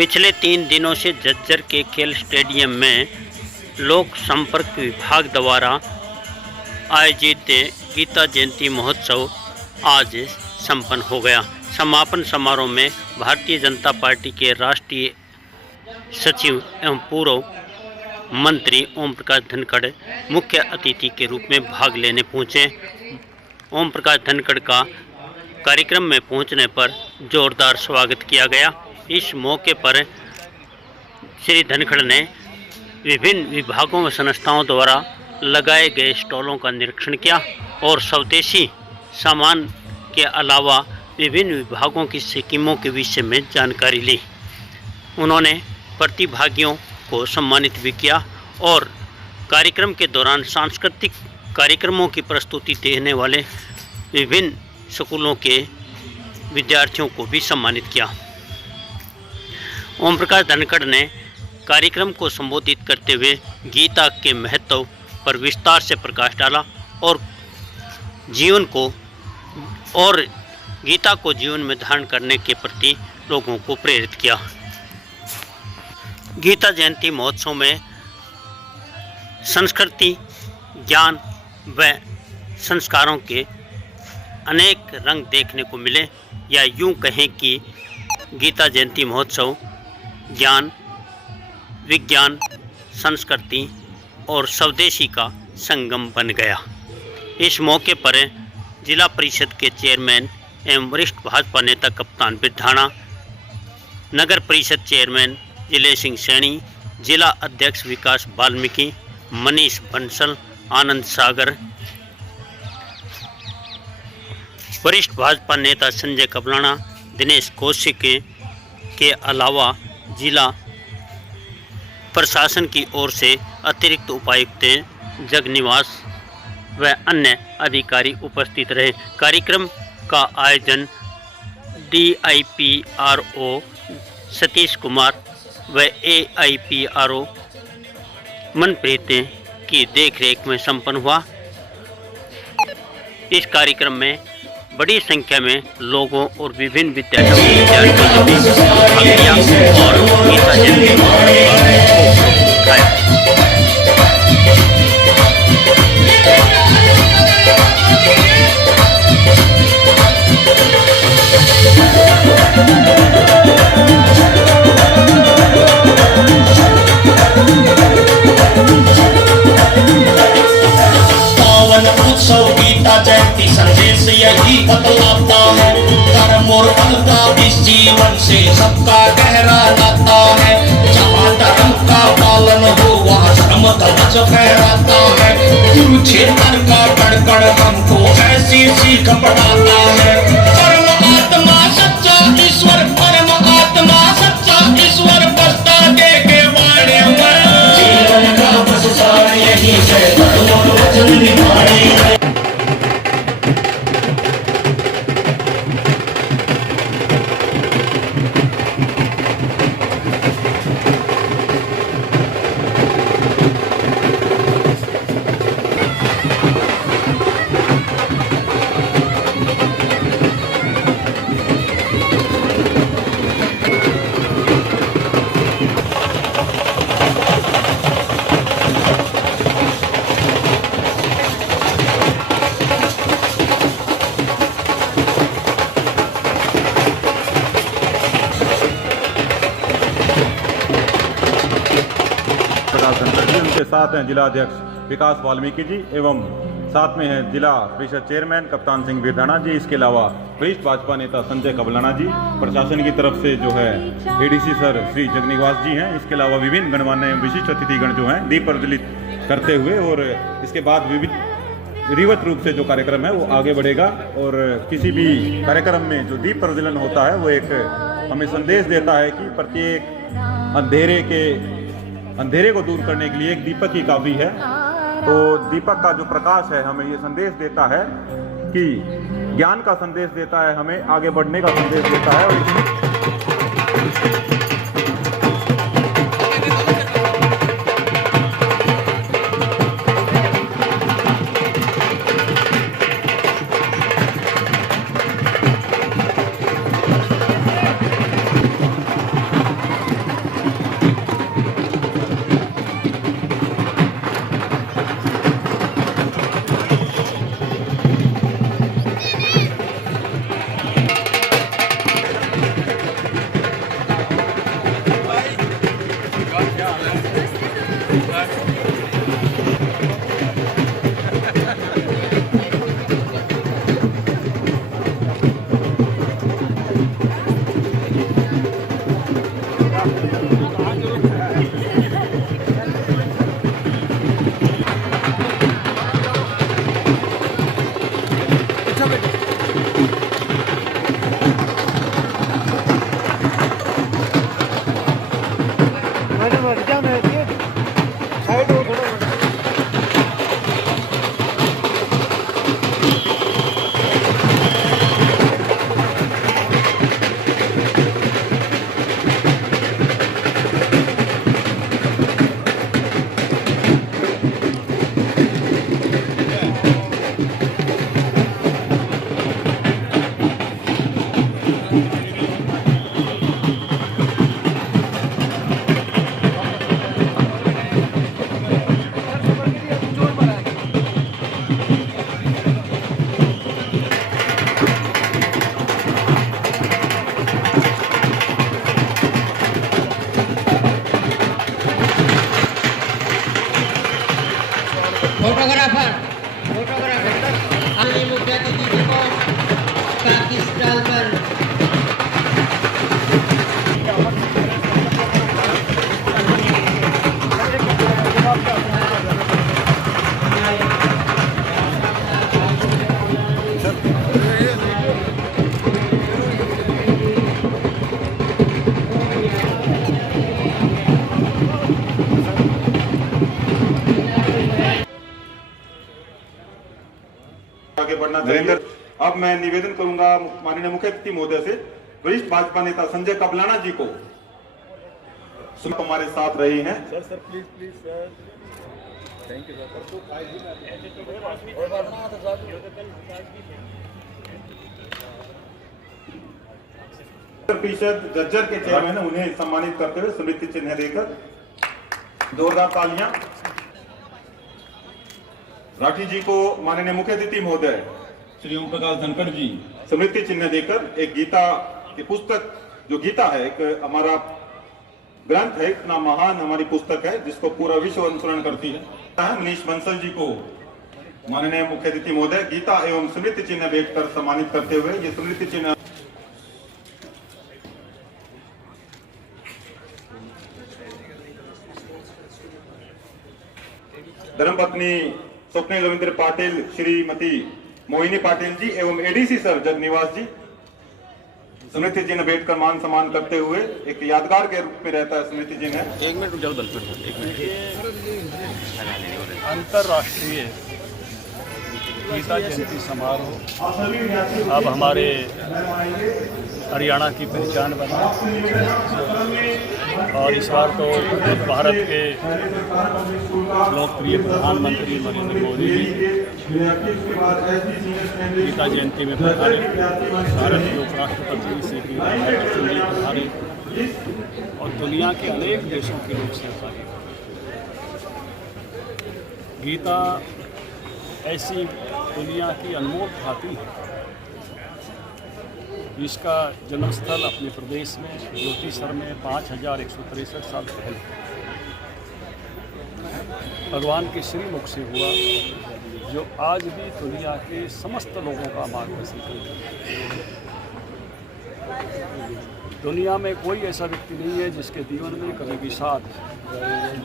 पिछले 3 दिनों से झज्जर के खेल स्टेडियम में लोक संपर्क विभाग द्वारा आयोजित गीता जयंती महोत्सव आज संपन्न हो गया। समापन समारोह में भारतीय जनता पार्टी के राष्ट्रीय सचिव एवं पूर्व मंत्री ओम प्रकाश धनखड़ मुख्य अतिथि के रूप में भाग लेने पहुंचे। ओम प्रकाश धनखड़ का कार्यक्रम में पहुंचने पर जोरदार स्वागत किया गया। इस मौके पर श्री धनखड़ ने विभिन्न विभागों व संस्थाओं द्वारा लगाए गए स्टॉलों का निरीक्षण किया और स्वदेशी सामान के अलावा विभिन्न विभागों की स्कीमों के विषय में जानकारी ली। उन्होंने प्रतिभागियों को सम्मानित भी किया और कार्यक्रम के दौरान सांस्कृतिक कार्यक्रमों की प्रस्तुति देने वाले विभिन्न स्कूलों के विद्यार्थियों को भी सम्मानित किया। ओम प्रकाश धनखड़ ने कार्यक्रम को संबोधित करते हुए गीता के महत्व पर विस्तार से प्रकाश डाला और गीता को जीवन में धारण करने के प्रति लोगों को प्रेरित किया। गीता जयंती महोत्सव में संस्कृति, ज्ञान व संस्कारों के अनेक रंग देखने को मिले, या यूं कहें कि गीता जयंती महोत्सव ज्ञान, विज्ञान, संस्कृति और स्वदेशी का संगम बन गया। इस मौके पर जिला परिषद के चेयरमैन एवं वरिष्ठ भाजपा नेता कप्तान बिरधाणा, नगर परिषद चेयरमैन जिले सिंह सैनी, जिला अध्यक्ष विकास वाल्मीकि, मनीष बंसल, आनंद सागर, वरिष्ठ भाजपा नेता संजय कबलाना, दिनेश कौशिक के अलावा जिला प्रशासन की ओर से अतिरिक्त उपायुक्त जगनिवास व अन्य अधिकारी उपस्थित रहे। कार्यक्रम का आयोजन DIPRO सतीश कुमार व AIPRO मनप्रीत की देखरेख में संपन्न हुआ। इस कार्यक्रम में बड़ी संख्या में लोगों और विभिन्न विद्यालयों के विद्यार्थियों ने भी भाग लिया और गीता जयंती को गाया। गीता जयंती संदेश यही बतलाता है, कर्म और फल का इस जीवन से सबका गहरा नाता है। जहाँ धर्म का पालन हो वहाँ धर्म ध्वज फहराता है। कुरुक्षेत्र का कण-कण हमको ऐसी सीख पढ़ाता है। परमात्मा सच्चा ईश्वर, परमात्मा सच्चा ईश्वर बसता के वाणे में। जीवन का बस सार यही है, धर्म और वचन निभाने। उनके साथ हैं जिला अध्यक्ष विकास वाल्मीकि जी एवं साथ में हैं जिला परिषद चेयरमैन कप्तान सिंह बिरधाणा जी। इसके अलावा वरिष्ठ भाजपा नेता संजय कबलाना जी, प्रशासन की तरफ से जो है ADC सर श्री जगनिवास जी हैं। इसके अलावा विभिन्न गणमान्य विशिष्ट अतिथिगण जो हैं दीप प्रज्वलित करते हुए, और इसके बाद विधिवत रूप से जो कार्यक्रम है वो आगे बढ़ेगा। और किसी भी कार्यक्रम में जो दीप प्रज्वलन होता है वो एक हमें संदेश देता है कि प्रत्येक अंधेरे को दूर करने के लिए एक दीपक ही काफ़ी है। तो दीपक का जो प्रकाश है हमें ये संदेश देता है कि ज्ञान का संदेश देता है, हमें आगे बढ़ने का संदेश देता है। और बढ़ना चाहिए। अब मैं निवेदन करूंगा माननीय मुख्य अतिथि महोदय से वरिष्ठ भाजपा नेता संजय कबलाना जी को हमारे साथ रही हैं। Sir please sir, thank you परिषद झज्जर के चेयरमैन उन्हें सम्मानित करते हुए स्मृति चिन्ह देकर जोरदार तालियां। राठी जी को माननीय मुख्य अतिथि महोदय श्री ओम प्रकाश धनखड़ जी स्मृति चिन्ह देकर एक गीता की पुस्तक, जो गीता है एक हमारा ग्रंथ है, इतना महान हमारी पुस्तक है जिसको पूरा विश्व अनुसरण करती है, मनीष बंसल जी को माननीय मुख्य अतिथि महोदय गीता एवं स्मृति चिन्ह भेंट कर सम्मानित करते हुए ये स्मृति चिन्ह धर्मपत्नी स्वप्निल रविंद्र पाटिल, श्रीमती मोहिनी पाटिल जी एवं एडीसी सर जगनिवास जी स्मृति चिन्ह भेंट कर मान सम्मान करते हुए एक यादगार के रूप में रहता है स्मृति चिन्ह। एक मिनट रुक अंतर्राष्ट्रीय गीता जयंती समारोह अब हमारे हरियाणा की पहचान बना और इस बार तो भारत के लोकप्रिय प्रधानमंत्री नरेंद्र मोदी जी गीता जयंती में पधारे, भारत के उपराष्ट्रपति से पधारे और दुनिया के अनेक देशों के लोग सहभागी। गीता ऐसी दुनिया की अनमोल धातु है जिसका जन्मस्थल अपने प्रदेश में ज्योतिसर में 5163 साल पहले भगवान के श्रीमुख से हुआ, जो आज भी दुनिया के समस्त लोगों का मार्गदर्शन करता है। दुनिया में कोई ऐसा व्यक्ति नहीं है जिसके जीवन में कभी विषाद,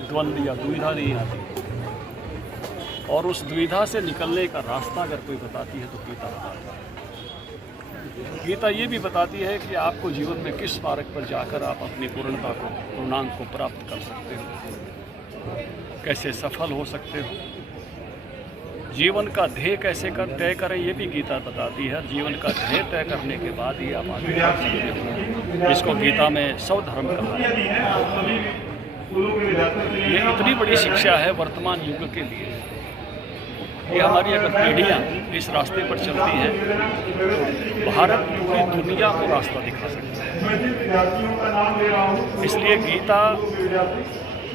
द्वंद्व या दुविधा नहीं आती, और उस दुविधा से निकलने का रास्ता अगर कोई बताती है तो गीता बताती है। गीता ये भी बताती है कि आपको जीवन में किस मार्ग पर जाकर आप अपनी पूर्णता को, पूर्णांक को प्राप्त कर सकते हो, कैसे सफल हो सकते हो, जीवन का ध्येय कैसे तय करें, ये भी गीता बताती है। जीवन का ध्येय तय करने के बाद ही आप आगे बढ़ सकते हो, जिसको गीता में स्वधर्म कहा है। ये इतनी बड़ी शिक्षा है वर्तमान युग के लिए कि हमारी अगर पीढ़ियाँ इस रास्ते पर चलती हैं, भारत पूरी दुनिया को रास्ता दिखा सकता है। इसलिए गीता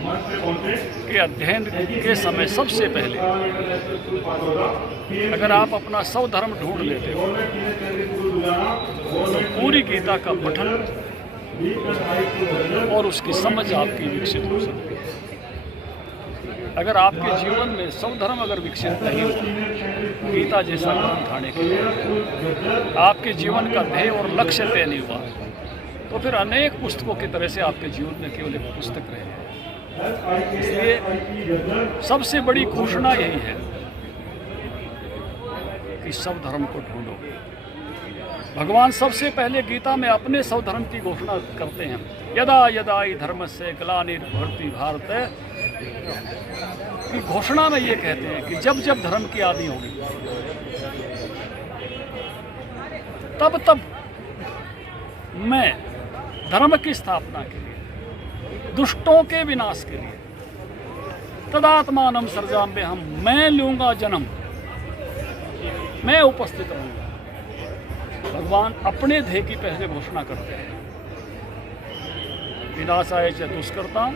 के अध्ययन के समय सबसे पहले अगर आप अपना स्वधर्म ढूंढ लेते हो तो पूरी गीता का पठन और उसकी समझ आपकी विकसित हो सकती है। अगर आपके जीवन में स्वधर्म अगर विकसित नहीं हो, गीता जैसा कदम उठाने के लिए आपके जीवन का ध्येय और लक्ष्य तय नहीं हुआ, तो फिर अनेक पुस्तकों की तरह से आपके जीवन में केवल एक पुस्तक रहे। इसलिए सबसे बड़ी घोषणा यही है कि स्वधर्म को ढूंढो। भगवान सबसे पहले गीता में अपने स्वधर्म की घोषणा करते हैं, यदा यदा हि धर्मस्य ग्लानिर्भवति भारत की घोषणा में ये कहते हैं कि जब जब धर्म की आदि होगी तब तब मैं धर्म की स्थापना के लिए, दुष्टों के विनाश के लिए, तदात्मानम सर्जाम्य हम, मैं लूंगा जन्म, मैं उपस्थित रहूंगा। भगवान अपने ध्येय की पहले घोषणा करते हैं, विनाशाय च दुष्कृतां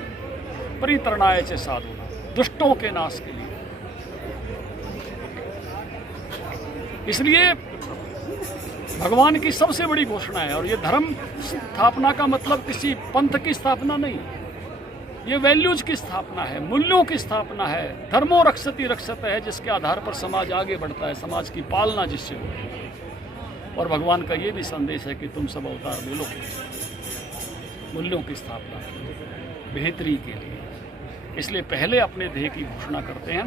परित्रणाय च साधूनां, दुष्टों के नाश के लिए। इसलिए भगवान की सबसे बड़ी घोषणा है। और ये धर्म स्थापना का मतलब किसी पंथ की स्थापना नहीं, ये वैल्यूज की स्थापना है, मूल्यों की स्थापना है। धर्मो रक्षति रक्षत है, जिसके आधार पर समाज आगे बढ़ता है, समाज की पालना जिससे हो। और भगवान का ये भी संदेश है कि तुम सब अवतार ले लो मूल्यों की स्थापना, बेहतरी के लिए। इसलिए पहले अपने ध्येय की घोषणा करते हैं।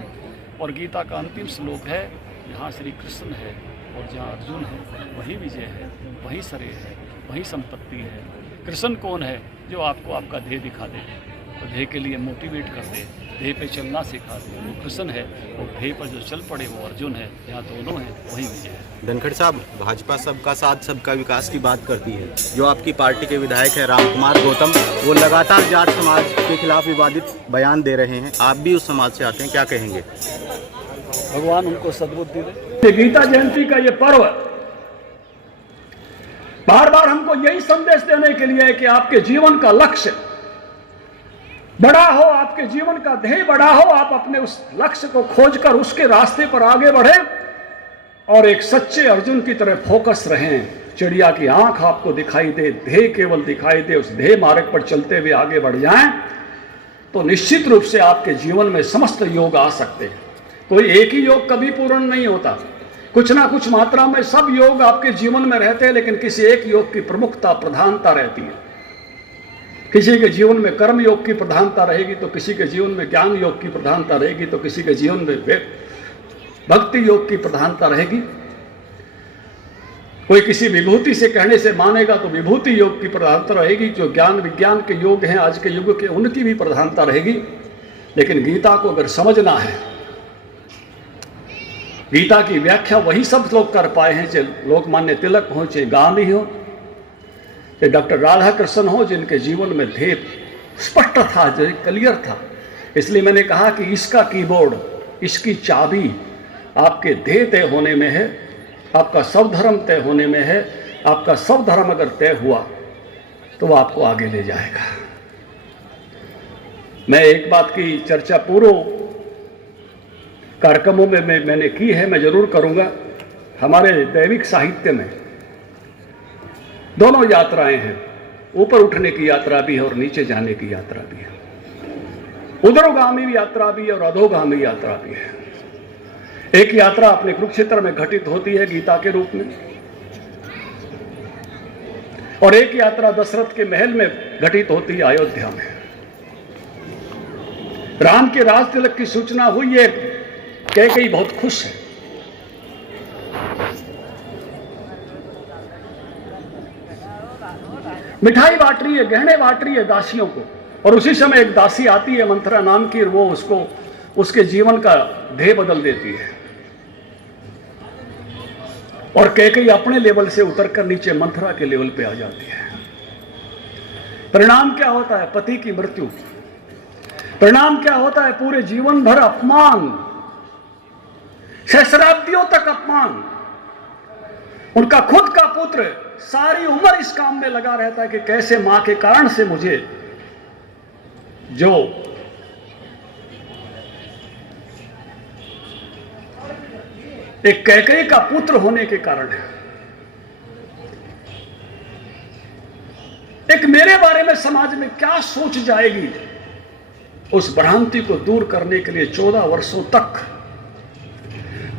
और गीता का अंतिम श्लोक है, जहाँ श्री कृष्ण है और जहाँ अर्जुन है वही विजय है, वही श्रेय है, वही संपत्ति है। कृष्ण कौन है? जो आपको आपका ध्येय दिखा दे, तो ध्येय के लिए मोटिवेट कर दे, ध्येय पे चलना सिखा दे। वो कृष्ण है, वो ध्येय पर जो चल पड़े वो अर्जुन है। यहाँ दोनों हैं, वही विजय है। धनखड़ साहब, भाजपा सबका साथ सबका विकास की बात करती है। जो आपकी पार्टी के विधायक है रामकुमार गौतम, वो लगातार जाट समाज के खिलाफ विवादित बयान दे रहे हैं। आप भी उस समाज से आते हैं, क्या कहेंगे? भगवान उनको सद्बुद्धि दे। गीता जयंती का ये पर्व बार बार हमको यही संदेश देने के लिए है कि आपके जीवन का लक्ष्य बड़ा हो, आपके जीवन का ध्येय बड़ा हो, आप अपने उस लक्ष्य को खोजकर उसके रास्ते पर आगे बढ़े और एक सच्चे अर्जुन की तरह फोकस रहें। चिड़िया की आंख आपको दिखाई दे, ध्येय केवल दिखाई दे, उस ध्येय मार्ग पर चलते हुए आगे बढ़ जाएं तो निश्चित रूप से आपके जीवन में समस्त योग आ सकते हैं। कोई एक ही योग कभी पूर्ण नहीं होता, कुछ ना कुछ मात्रा में सब योग आपके जीवन में रहते हैं, लेकिन किसी एक योग की प्रमुखता प्रधानता रहती है। किसी के जीवन में कर्म योग की प्रधानता रहेगी तो किसी के जीवन में ज्ञान योग की प्रधानता रहेगी तो किसी के जीवन में भक्ति योग की प्रधानता रहेगी। कोई किसी विभूति से कहने से मानेगा तो विभूति योग की प्रधानता रहेगी। जो ज्ञान विज्ञान के योग हैं आज के युग के, उनकी भी प्रधानता रहेगी। लेकिन गीता को अगर समझना है, गीता की व्याख्या वही सब लोग कर पाए हैं, चाहे लोकमान्य तिलक हो, चाहे गांधी हो, चाहे डॉक्टर राधा कृष्ण हो, जिनके जीवन में ध्येय स्पष्ट था, जो क्लियर था। इसलिए मैंने कहा कि इसका कीबोर्ड, इसकी चाबी आपके ध्येय तय होने में है, आपका स्वधर्म तय होने में है। आपका स्वधर्म अगर तय हुआ तो वो आपको आगे ले जाएगा। मैं एक बात की चर्चा पूर्व कार्यक्रमों में मैंने की है, मैं जरूर करूंगा। हमारे दैविक साहित्य में दोनों यात्राएं हैं, ऊपर उठने की यात्रा भी है और नीचे जाने की यात्रा भी है। उदरोगामी यात्रा भी है और अधोगामी यात्रा भी है। एक यात्रा अपने कुरुक्षेत्र में घटित होती है गीता के रूप में, और एक यात्रा दशरथ के महल में घटित होती है अयोध्या में। राम के राज तिलक की सूचना हुई है, कैकेयी बहुत खुश है। मिठाई बांट रही है, गहने बांट रही है दासियों को, और उसी समय एक दासी आती है मंथरा नाम की, वो उसको उसके जीवन का ध्येय बदल देती है। और कैकेयी अपने लेवल से उतरकर नीचे मंथरा के लेवल पे आ जाती है। परिणाम क्या होता है? पति की मृत्यु। परिणाम क्या होता है? पूरे जीवन भर अपमान, सहस्राब्दियों तक अपमान। उनका खुद का पुत्र सारी उम्र इस काम में लगा रहता है कि कैसे मां के कारण से मुझे जो एक कैकेयी का पुत्र होने के कारण है, एक मेरे बारे में समाज में क्या सोच जाएगी, उस भ्रांति को दूर करने के लिए 14 वर्षों तक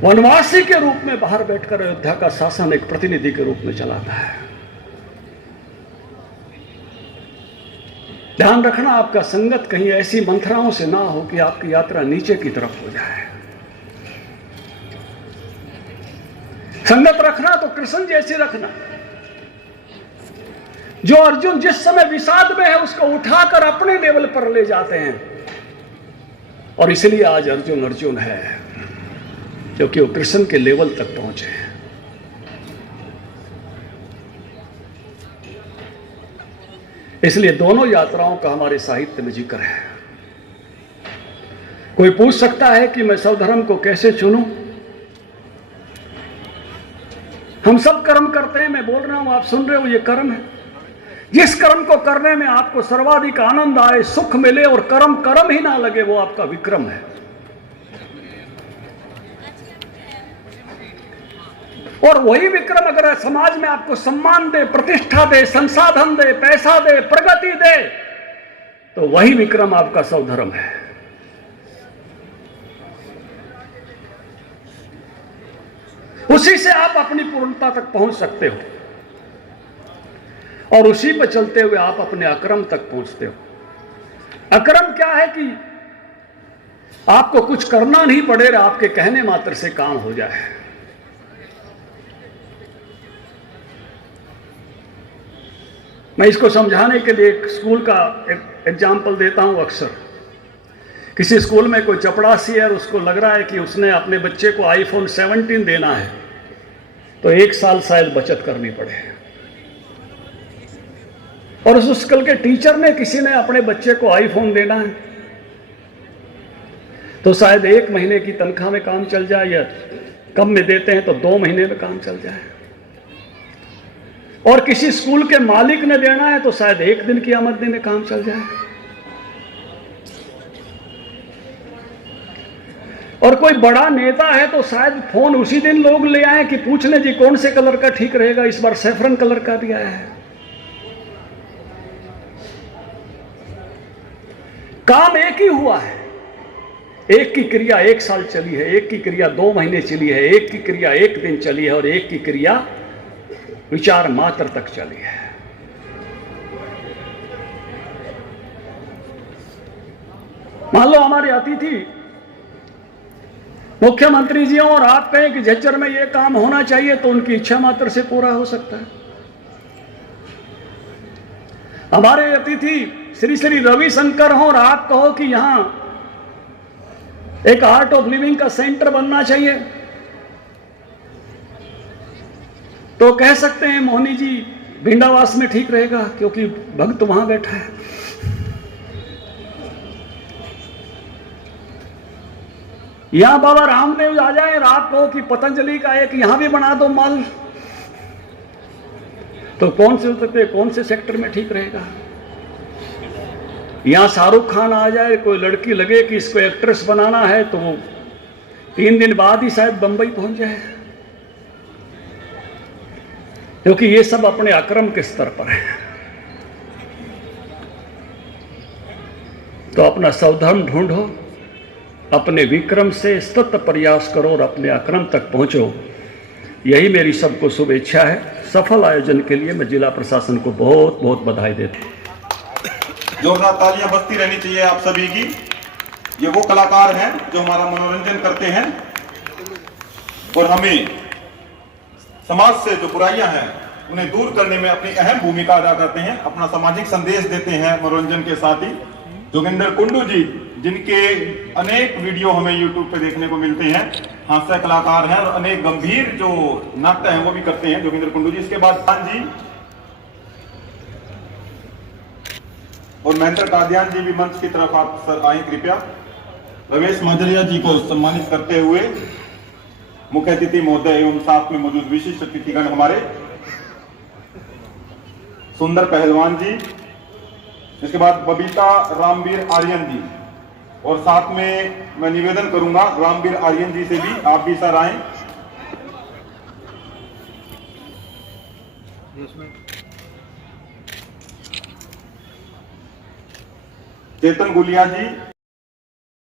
वनवासी के रूप में बाहर बैठकर अयोध्या का शासन एक प्रतिनिधि के रूप में चलाता है। ध्यान रखना, आपका संगत कहीं ऐसी मंथराओं से ना हो कि आपकी यात्रा नीचे की तरफ हो जाए। संगत रखना तो कृष्ण जैसी रखना। जो अर्जुन जिस समय विषाद में है उसको उठाकर अपने लेवल पर ले जाते हैं, और इसलिए आज अर्जुन अर्जुन है क्योंकि वो कृष्ण के लेवल तक पहुंचे हैं। इसलिए दोनों यात्राओं का हमारे साहित्य में जिक्र है। कोई पूछ सकता है कि मैं स्वधर्म को कैसे चुनूं? हम सब कर्म करते हैं, मैं बोल रहा हूं, आप सुन रहे हो, ये कर्म है। जिस कर्म को करने में आपको सर्वाधिक आनंद आए, सुख मिले और कर्म कर्म ही ना लगे, वो आपका विक्रम है। और वही विक्रम अगर समाज में आपको सम्मान दे, प्रतिष्ठा दे, संसाधन दे, पैसा दे, प्रगति दे, तो वही विक्रम आपका स्वधर्म है। उसी से आप अपनी पूर्णता तक पहुंच सकते हो, और उसी पर चलते हुए आप अपने अक्रम तक पहुंचते हो। अक्रम क्या है कि आपको कुछ करना नहीं पड़ेगा, आपके कहने मात्र से काम हो जाए। मैं इसको समझाने के लिए एक स्कूल का एग्जाम्पल देता हूं अक्सर, किसी स्कूल में कोई चपड़ासी है और उसको लग रहा है कि उसने अपने बच्चे को आईफोन 17 देना है, तो 1 साल शायद बचत करनी पड़े। और उस स्कूल के टीचर ने, किसी ने अपने बच्चे को आईफोन देना है, तो शायद 1 महीने की तनख्वाह में काम चल जाए, या कम में देते हैं तो 2 महीने में काम चल जाए। और किसी स्कूल के मालिक ने देना है तो शायद 1 दिन की आमदनी में काम चल जाए। और कोई बड़ा नेता है तो शायद फोन उसी दिन लोग ले आए कि पूछने जी कौन से कलर का ठीक रहेगा, इस बार सैफरन कलर का भी आया है। काम एक ही हुआ है, एक की क्रिया 1 साल चली है, एक की क्रिया 2 महीने चली है, एक की क्रिया 1 दिन चली है, और एक की क्रिया विचार मात्र तक चली है। मान लो हमारे अतिथि मुख्यमंत्री जी हों और आप कहें कि झज्जर में यह काम होना चाहिए, तो उनकी इच्छा मात्र से पूरा हो सकता है। हमारे अतिथि श्री श्री रविशंकर हों और आप कहो कि यहां एक आर्ट ऑफ लिविंग का सेंटर बनना चाहिए, तो कह सकते हैं मोहनी जी भिंडावास में ठीक रहेगा क्योंकि भक्त वहां बैठा है। यहां बाबा रामदेव आ जाए और आप कहो कि पतंजलि का एक यहां भी बना दो मॉल, तो कौन से सेक्टर में ठीक रहेगा। यहां शाहरुख खान आ जाए, कोई लड़की लगे कि इसको एक्ट्रेस बनाना है, तो वो 3 दिन बाद ही शायद बंबई पहुंच जाए, क्योंकि ये सब अपने अक्रम के स्तर पर है। तो अपना सौधर्म ढूंढो, अपने विक्रम से सतत प्रयास करो और अपने अक्रम तक पहुंचो। यही मेरी सबको शुभेच्छा है। सफल आयोजन के लिए मैं जिला प्रशासन को बहुत बहुत बधाई देता हूं। जोरदार तालियां बजती रहनी चाहिए आप सभी की। ये वो कलाकार हैं जो हमारा मनोरंजन करते हैं और हमें समाज से जो बुराइयां हैं उन्हें दूर करने में अपनी अहम भूमिका अदा करते हैं, अपना सामाजिक संदेश देते हैं मनोरंजन के साथ ही। जोगिंदर कुंडू जी, जिनके अनेक वीडियो हमें यूट्यूब पे देखने को मिलते हैं, हास्य कलाकार हैं और अनेक गंभीर जो नाट्य हैं वो भी करते हैं जोगिंदर कुंडू जी। इसके बाद खान जी और महेंद्र कादियान जी भी मंच की तरफ आप सर आए कृपया। रमेश माजरिया जी को सम्मानित करते हुए मुख्य अतिथि महोदय एवं साथ में मौजूद विशिष्ट अतिथिगण हमारे सुंदर पहलवान जी, इसके बाद बबीता रामवीर आर्यन जी, और साथ में मैं निवेदन करूंगा रामवीर आर्यन जी से भी आप भी सर आए। चेतन गुलिया जी,